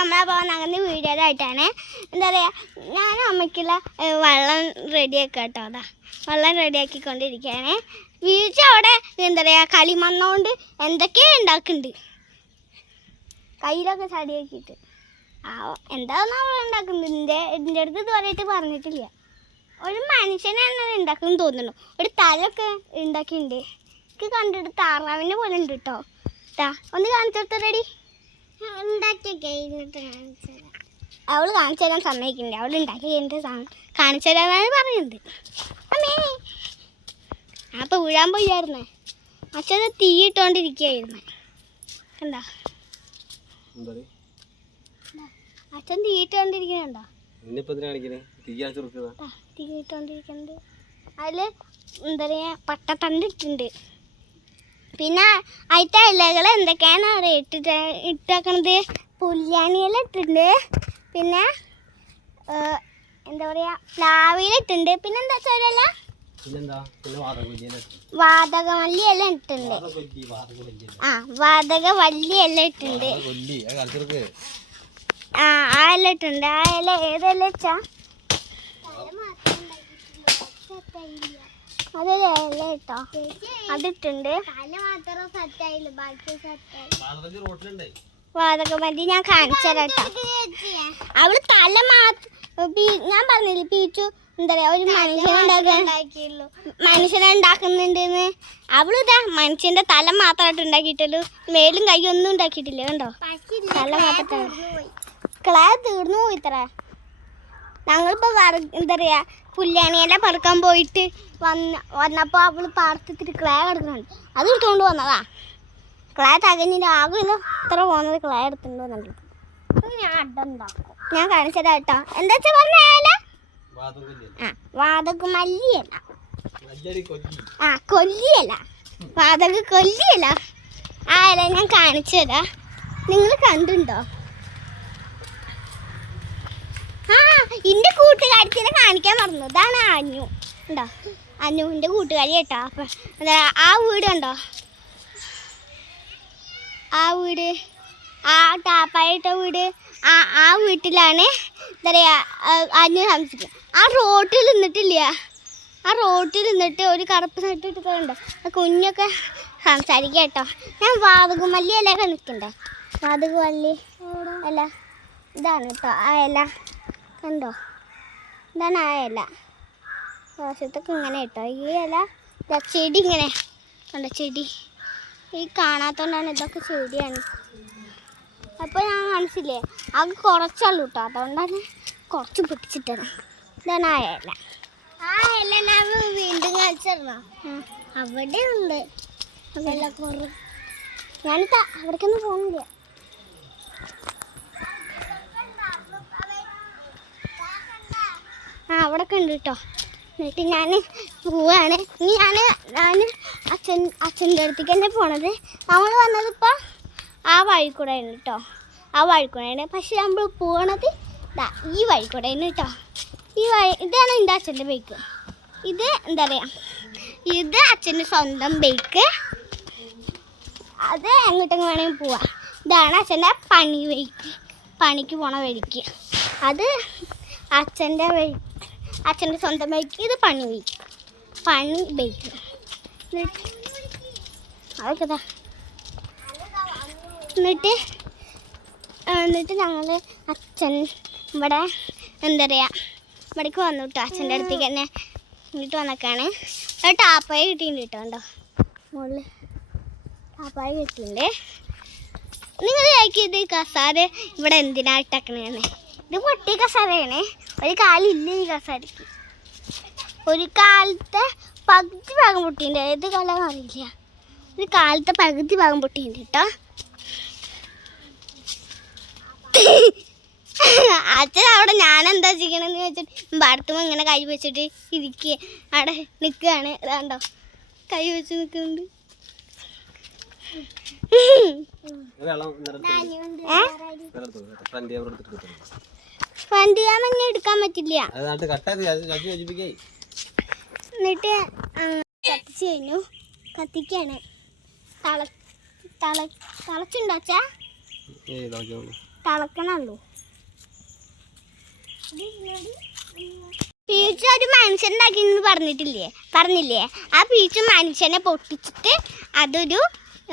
നമ്മളപ്പോൾ അങ്ങനെ വീഡിയോയിലായിട്ടാണ് എന്താ പറയുക ഞാൻ അമ്മയ്ക്കുള്ള വെള്ളം റെഡിയാക്കാം കേട്ടോ. അതാ വെള്ളം റെഡിയാക്കിക്കൊണ്ടിരിക്കുകയാണ്. വീഴ്ച അവിടെ എന്താ പറയുക കളിമണ്ണുകൊണ്ട് എന്തൊക്കെയോ ഉണ്ടാക്കുന്നുണ്ട് കയ്യിലൊക്കെ ചടിയാക്കിയിട്ട്. എന്താണെന്ന് അവൾ ഉണ്ടാക്കുന്നത് എൻ്റെ അടുത്ത് ഇതുവരെയായിട്ട് പറഞ്ഞിട്ടില്ല. ഒരു മനുഷ്യനാണ് ഉണ്ടാക്കുമെന്ന് തോന്നുന്നു. ഒരു തലയൊക്കെ ഉണ്ടാക്കിയിട്ടുണ്ട്. എനിക്ക് കണ്ടിട്ട് താറാവിനെ പോലെ ഉണ്ട് കേട്ടോ. ഒന്ന് കാണിച്ചോട്ടെ റെഡി ഉണ്ടാക്കി കഴിഞ്ഞിട്ട് കാണിച്ചു തരാം. അവൾ കാണിച്ചു തരാൻ സമ്മതിക്കുന്നുണ്ട്. അവൾ ഉണ്ടാക്കി കഴിഞ്ഞിട്ട് കാണിച്ചു തരാമെന്നാണ് പറയുന്നത്. അമ്മേ അപ്പോൾ വീഴാൻ പോയായിരുന്നേ. അച്ഛൻ തീ ഇട്ടുകൊണ്ടിരിക്കുകയായിരുന്നേ. എന്താ അച്ഛൻ തീ ഇട്ടുകൊണ്ടിരിക്കുന്നുണ്ടോ? തീ ഇട്ടുകൊണ്ടിരിക്കുന്നുണ്ട്. അതിൽ എന്താ പറയുക പട്ടത്തണ്ട് ഇട്ടുണ്ട്. പിന്നെ അതിൻ്റെ ഇലകൾ എന്തൊക്കെയാണ് അവിടെ ഇട്ടേക്കണത്. പുല്ലാനിയില ഇട്ടുണ്ട്. പിന്നെ എന്താ പറയുക പ്ലാവിലിട്ടുണ്ട്. പിന്നെ എന്താ വെച്ചാൽ വാതകമല്ലി എല്ലാം ഇട്ടുണ്ട്. വാതകവല്ലി എല്ലാം ഇട്ടുണ്ട്. ആ ഇല ഇട്ടുണ്ട്. ആ ഇല ഏതെല്ലാം വെച്ചാ അതൊരു ഇല കേട്ടോ. അതിട്ടുണ്ട്. വാതകമല്ലി ഞാൻ കാണിച്ചു തരാം കേട്ടോ. അവള് തല ഞാൻ പറഞ്ഞില്ലേ പീച്ചു എന്താ പറയാ ഒരു മനുഷ്യനെ ഉണ്ടാക്കുന്നുണ്ടെന്ന്. അവളിതാ മനുഷ്യന്റെ തല മാത്രമായിട്ട് ഉണ്ടാക്കിയിട്ടുള്ളൂ. മേലും കൈയൊന്നും ഉണ്ടാക്കിയിട്ടില്ല. കണ്ടോ തല മാത്രം. ക്ലേ തീർന്നു പോയി. ഇത്ര ഞങ്ങളിപ്പോ എന്താ പറയാ പുല്ലാനിയെല്ലാം പറിക്കാൻ പോയിട്ട് വന്നപ്പോ അവള് പാർത്തിട്ട് ക്ലേ കിടക്കുന്നുണ്ട്. അത് എടുത്തുകൊണ്ട് വന്നതാ. ക്ലേ തകഞ്ഞിട്ട് ആകെ ഇത്ര പോകുന്നത് ക്ലേ എടുത്തുകൊണ്ട് വന്നിട്ടുണ്ട്. ഞാൻ അഡുണ്ടാക്കും. ഞാൻ കാണിച്ചതാ കേട്ടോ. എന്താ വെച്ചാ പറഞ്ഞ വാതകമല്ലിയല്ല. കൊല്ലിയല്ല. കൊല്ലിയല്ല. ആ ഇല ഞാൻ കാണിച്ചു തരാം. നിങ്ങൾ കണ്ടുണ്ടോ? എന്റെ കൂട്ടുകാരിനെ കാണിക്കാൻ മറന്നു. ഇതാണ് അനു. ഉണ്ടോ? അനുവിന്റെ കൂട്ടുകാരി കേട്ടോ. അപ്പൊ ആ വീട് കണ്ടോ? ആ വീട് ആ ടാപ്പായിട്ട വീട് ആ വീട്ടിലാണ് എന്താ പറയുക അനു താമസിക്കുന്നത്. ആ റോട്ടിൽ നിന്നിട്ടില്ല. ആ റോട്ടിൽ നിന്നിട്ട് ഒരു കറുപ്പ് സൈറ്റ് ഇട്ടിട്ടുണ്ടോ കുഞ്ഞൊക്കെ സംസാരിക്കുക കേട്ടോ. ഞാൻ വാതകമല്ലി അല്ല നിൽക്കണ്ടേ. വാതകമല്ലി അല്ല ഇതാണ് കേട്ടോ. ആ ഇല കണ്ടോ? ഇതാണ് ആ ഇല. വശത്തൊക്കെ ഇങ്ങനെ കേട്ടോ. ഈ ഇല ചെടി ഇങ്ങനെ കണ്ടോ. ചെടി ഈ കാണാത്തോണ്ടാണ്. ഇതൊക്കെ ചെടിയാണ്. അപ്പോൾ ഞാൻ കാണിച്ചില്ലേ അത് കുറച്ചുള്ളൂ കേട്ടോ. അതുകൊണ്ടാണ് കുറച്ച് പൊട്ടിച്ചിട്ടത്. ഇതാണ് ആ ഇല. ആ ഇല ഞാൻ വീണ്ടും കാണിച്ചിരുന്നോ? അവിടെ ഉണ്ട് വെള്ളക്കുറവ്. ഞാനിത് അവിടേക്കൊന്നും പോകുന്നില്ല. അവിടെയൊക്കെ ഉണ്ട് കേട്ടോ. എന്നിട്ട് ഞാൻ പോവാണ്. ഇനി ഞാൻ അച്ഛൻ്റെ അടുത്തേക്ക് തന്നെ പോണത്. നമ്മൾ വന്നതിപ്പോൾ ആ വഴി കൂടെയാണ് കേട്ടോ. ആ വഴി കൂടെയാണ്. പക്ഷെ നമ്മൾ പോകണത് ഈ വഴി കൂടെയാണ് കേട്ടോ. ഈ വഴി ഇതാണ് എൻ്റെ അച്ഛൻ്റെ ബൈക്ക്. ഇത് എന്താ പറയുക ഇത് അച്ഛൻ്റെ സ്വന്തം ബൈക്ക്. അത് എങ്ങോട്ടെങ്കിലും വേണമെങ്കിൽ പോവാം. ഇതാണ് അച്ഛൻ്റെ പണി ബൈക്ക്. പണിക്ക് പോണ വഴിക്ക്. അത് അച്ഛൻ്റെ സ്വന്തം ബൈക്ക്. ഇത് പണി ബൈക്ക്. അതൊക്കെ എന്നിട്ട് ഞങ്ങൾ അച്ഛൻ ഇവിടെ എന്താ പറയുക ഇവിടേക്ക് വന്നു കേട്ടോ. അച്ഛൻ്റെ അടുത്തേക്ക് തന്നെ ഇങ്ങോട്ട് വന്നൊക്കെയാണ്. ഒരു ടാപ്പായ കിട്ടിയിട്ടുണ്ട് കേട്ടോ. കണ്ടോ മുകളിൽ ടാപ്പായ കിട്ടിയിട്ടുണ്ട്. നിങ്ങൾ ചോദിക്കും ഇത് കസാര ഇവിടെ എന്തിനാണ് ഇട്ടേക്കണേന്ന്. ഇത് പൊട്ടിയ കസാരയാണ്. ഒരു കാലില്ല ഈ കസാരയ്ക്ക്. ഒരു കാലത്തെ പകുതി ഭാഗം പൊട്ടിയിട്ടുണ്ട്. ഏത് കാലം അറിയില്ല. ഒരു കാലത്തെ പകുതി ഭാഗം പൊട്ടിയിട്ടുണ്ട് കേട്ടോ. അച്ഛൻ അവിടെ ഞാനെന്താ ചെയ്യണമെന്ന് വെച്ചിട്ട് ഭർത്തുമ്പോൾ ഇങ്ങനെ കൈ വെച്ചിട്ട് ഇരിക്കുക അവിടെ നിൽക്കുകയാണ്. ഇതാണ്ടോ കൈ വെച്ച് നിൽക്കുന്നുണ്ട്. ഫ്രണ്ട് ക്യാമറ എടുക്കാൻ പറ്റില്ല. എന്നിട്ട് കത്തിച്ച് കഴിഞ്ഞു. കത്തിക്കാണ്. തിളച്ചുണ്ടാച്ചാ തിളക്കണുള്ളൂ. പീച്ച് ഒരു മനുഷ്യനുണ്ടാക്കി പറഞ്ഞില്ലേ? ആ പീച്ച് മനുഷ്യനെ പൊട്ടിച്ചിട്ട് അതൊരു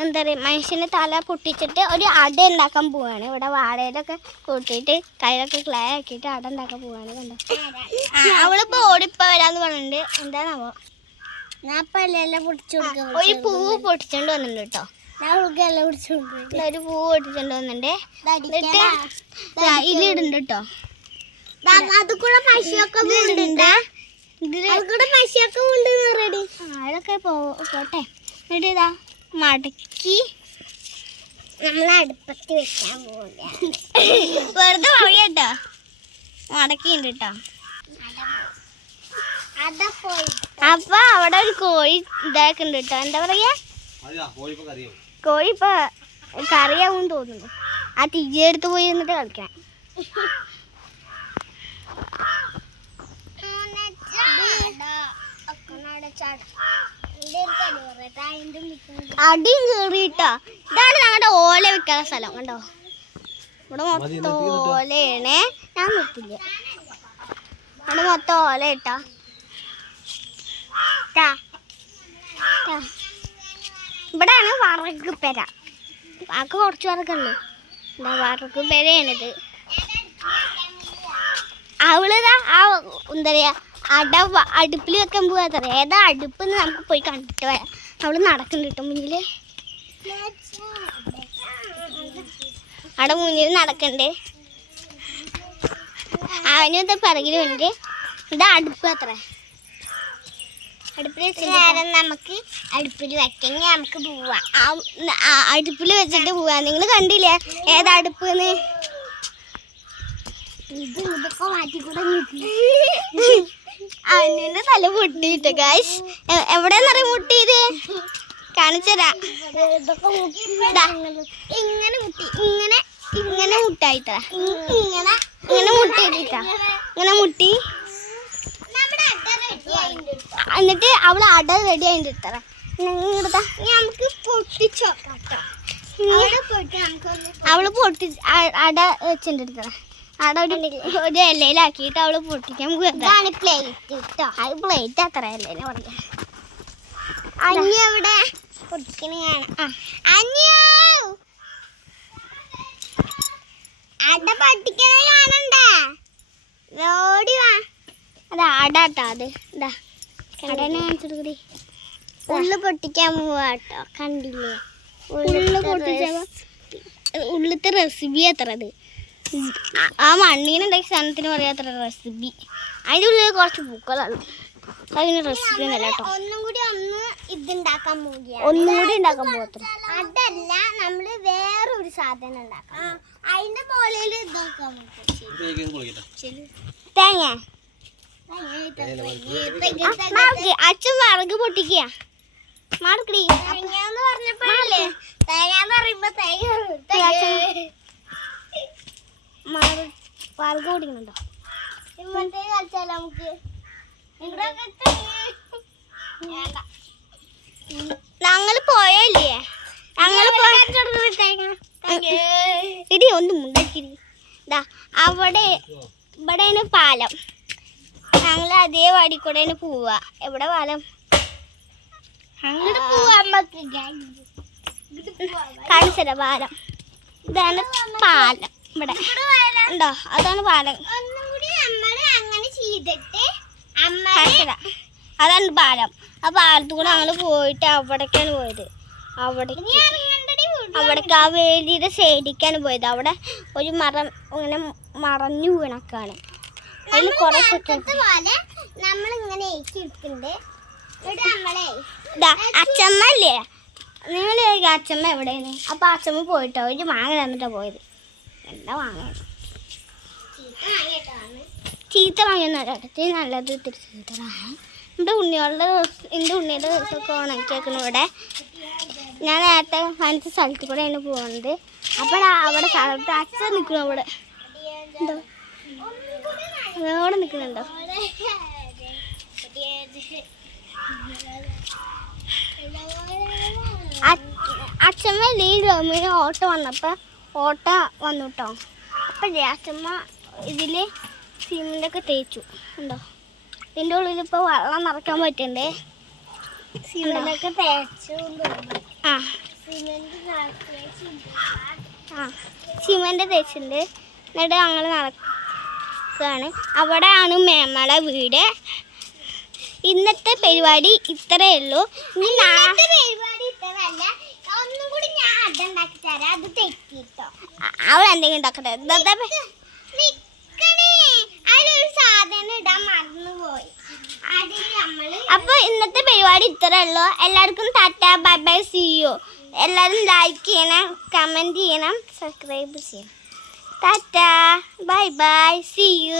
എന്താ പറയുക, മനുഷ്യനെ തല പൊട്ടിച്ചിട്ട് ഒരു അട ഉണ്ടാക്കാൻ പോവാണ്. ഇവിടെ വാഴയിലൊക്കെ കൂട്ടിയിട്ട് കയ്യിലൊക്കെ ക്ലേ ആക്കിയിട്ട് അട ഉണ്ടാക്കാൻ പോവാണ്. കണ്ടോ, അവളിപ്പോ ഓടിപ്പോ വരാന്ന് പറഞ്ഞിട്ടുണ്ട്. എന്താണാവോ, ഒരു പൂവ് പൊട്ടിച്ചോണ്ട് വന്നിട്ടുണ്ട് കേട്ടോ. ഒരു പൂവ് പൊട്ടിച്ചോണ്ട് വന്നിട്ടുണ്ട്. ഇതിലിടുന്നുണ്ട് കേട്ടോ. അതൊക്കെ പോട്ടെ. എന്നിട്ട് ഇതാ മടക്കി നമ്മൾ അടുപ്പത്ത് വെക്കാൻ പോവുകയാണ്. വെറുതെ പറയട്ടോ, മടക്കിണ്ട് കേട്ടോ. അപ്പൊ അവിടെ ഒരു കോഴി ഇതാക്കുന്നുണ്ട് കേട്ടോ. എന്താ പറയാ, കോഴി ഇപ്പൊ കറിയാവും തോന്നുന്നു. ആ തീയെടുത്ത് പോയി എന്നിട്ട് കളിക്കണം. അടിയും കേറിയിട്ടോ. ഇതാണ് ഞങ്ങളുടെ ഓല വെക്കാനുള്ള സ്ഥലം. കണ്ടോ, ഇവിടെ മൊത്തം ഓലയാണേ. ഞാൻ നിർത്തില്ല, ഇവിടെ മൊത്തം ഓല ഇട്ടാ. ഇവിടെയാണ് വറക് പെര. ആക്ക് കുറച്ച് വറക്കുള്ളൂ. എന്താ വറക് പെരയാണിത്. അവളിതാ ആ എന്താ പറയാ അടുപ്പിൽ വെക്കാൻ പോവാത്ര. ഏതാ അടുപ്പെന്ന് നമുക്ക് പോയി കണ്ടിട്ട് വരാം. അവള് നടക്കുന്നുണ്ട് കേട്ടോ മുന്നില്. അവിടെ മുന്നിൽ നടക്കണ്ടേ. അവനത് പിറകില് വേണ്ടി. ഇതാ അടുപ്പ് അത്ര. അടുപ്പിൽ വെച്ചിട്ട് നമുക്ക് അടുപ്പിൽ വെക്കെങ്കിൽ നമുക്ക് പോവാം. അടുപ്പിൽ വെച്ചിട്ട് പോവാ. നിങ്ങൾ കണ്ടില്ലേ ഏതാ അടുപ്പെന്ന്? ഇതൊക്കെ മാറ്റിക്കൂടെ. അവന്റെ തല പൊട്ടിയിട്ട് ഗായ്സ്. എവിടെന്നറിയ മുട്ടിയത് കാണിച്ചരാ. ഇങ്ങനെ മുട്ടി, ഇങ്ങനെ മുട്ടായിട്ട, ഇങ്ങനെ മുട്ടിയിട്ടാ, ഇങ്ങനെ മുട്ടി. എന്നിട്ട് അവള് അട റെഡി ആയിട്ട് ഇട്ടറ. നമുക്ക് പൊട്ടിച്ചോക്കാം. അവള് പൊട്ടി അട വെച്ചിട്ട് അവിടെ ഒരു ഇലയിലാക്കിയിട്ട് അവള് പൊട്ടിക്കാൻ പോകാണ്. പ്ലേറ്റ് അത് പ്ലേറ്റ് അത്ര അല്ലേനെ പറഞ്ഞു. അഞ്ഞു അവിടെ പൊട്ടിക്കണ കാണാം. അഞ്ഞു അട പൊട്ടിക്കണ കാണണ്ടേ? ഓടി വാ. അത് അടാട്ടോ. അത് ഇതാ കടനെ കാണിച്ചിട്ട് ഉള്ളു പൊട്ടിക്കാൻ പോവാട്ടോ. കണ്ടില്ലേ ഉള്ളു പൊട്ടിച്ച ഉള്ളത്തെ റെസിപ്പി അത്ര. അത് ആ മണ്ണീനുണ്ടാക്കിയ സാധനത്തിന് പറയാത്ര റെസിപ്പി. അതിൻ്റെ ഉള്ളിൽ കുറച്ച് പൂക്കളാണ്. അതിന് റെസിപ്പി ഒന്നല്ല കേട്ടോ. ഒന്നും കൂടി ഉണ്ടാക്കാൻ പോകത്ര. അതല്ല, നമ്മള് വേറൊരു സാധനം ഉണ്ടാക്കാം. അതിന്റെ മുകളിൽ തേങ്ങ. അച്ഛൻ വറക് പൊട്ടിക്കുക. മാർക്കടി തേങ്ങന്ന് പറഞ്ഞപ്പോഴല്ലേ തേങ്ങന്ന് പറയുമ്പോ വറക് പൊടിക്കുന്നുണ്ടോ? ഇവിടത്തെ കളിച്ചാലോ നമുക്ക്. ഞങ്ങള് പോയല്ലേ, ഇടി ഒന്ന് മുണ്ടാക്കിരി. അവിടെ ഇവിടെയാണ് പാലം. ഞങ്ങൾ അതേ വാടി കൂടെ പോവാ. എവിടെ പാലം? അങ്ങോട്ട് പോവാ. കാണിച്ചരാ പാലം. ഇതാണ് പാലം. ഇവിടെ ഉണ്ടോ? അതാണ് പാലം. അതാണ് പാലം. ആ പാലത്തു കൂടെ ഞങ്ങൾ പോയിട്ട് അവിടേക്കാണ് പോയത്. അവിടേക്ക് ആ വേലിയുടെ സൈഡിലേക്കാണ് പോയത്. അവിടെ ഒരു മരം ഇങ്ങനെ മറഞ്ഞു വീണക്കാണ്. അതിൽ കുറെ അച്ഛമ്മ അല്ലേ? നിങ്ങൾ അച്ഛമ്മ എവിടെയാണ്? അപ്പൊ അച്ഛമ്മ പോയിട്ടോ ഒരു മാങ്ങ തന്നിട്ടാ പോയത്. എന്താ വാങ്ങ? ചീത്ത വാങ്ങിയൊന്നും നല്ലത് തിരിച്ചു കിട്ടലാണ്. എൻ്റെ ഉണ്ണിയുടെ ദിവസമൊക്കെ ഉണക്കിയേക്കുന്നു. ഇവിടെ ഞാൻ നേരത്തെ കാണിച്ച സ്ഥലത്ത് കൂടെയാണ് പോകുന്നത്. അപ്പോൾ അവിടെ സ്ഥലത്ത് അച്ഛൻ നിൽക്കുന്നു. അവിടെ എന്തോ അവിടെ നിൽക്കുന്നുണ്ടോ? അച്ഛമ്മ ഈ റൂമിന് ഓട്ടോ വന്നപ്പോൾ ഓട്ടോ വന്നു കേട്ടോ. അപ്പം അച്ഛമ്മ ഇതിൽ സിമെൻ്റൊക്കെ തേച്ചു ഉണ്ടോ. ഇതിൻ്റെ ഉള്ളിൽ ഇപ്പോൾ വെള്ളം നിറയ്ക്കാൻ പറ്റണ്ടേ. സിമെൻ്റൊക്കെ തേച്ചു. ആ സിമെൻ്റ് തേച്ചിട്ടുണ്ട്. എന്നിട്ട് ഞങ്ങൾ നടക്കുകയാണ്. അവിടെയാണ് മേമ്മയുടെ വീട്. ഇന്നത്തെ പരിപാടി ഇത്രയേ ഉള്ളൂ. അവൾ എന്തെങ്കിലും ഉണ്ടാക്കട്ടെ. അപ്പൊ ഇന്നത്തെ പരിപാടി ഇത്രയേ ഉള്ളൂ. എല്ലാവർക്കും tata, bye bye, see you. എല്ലാവരും ലൈക്ക് ചെയ്യണം, കമൻറ്റ് ചെയ്യണം, സബ്സ്ക്രൈബ് ചെയ്യണം. Tata, bye bye, see you.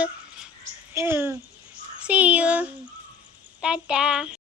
Tata.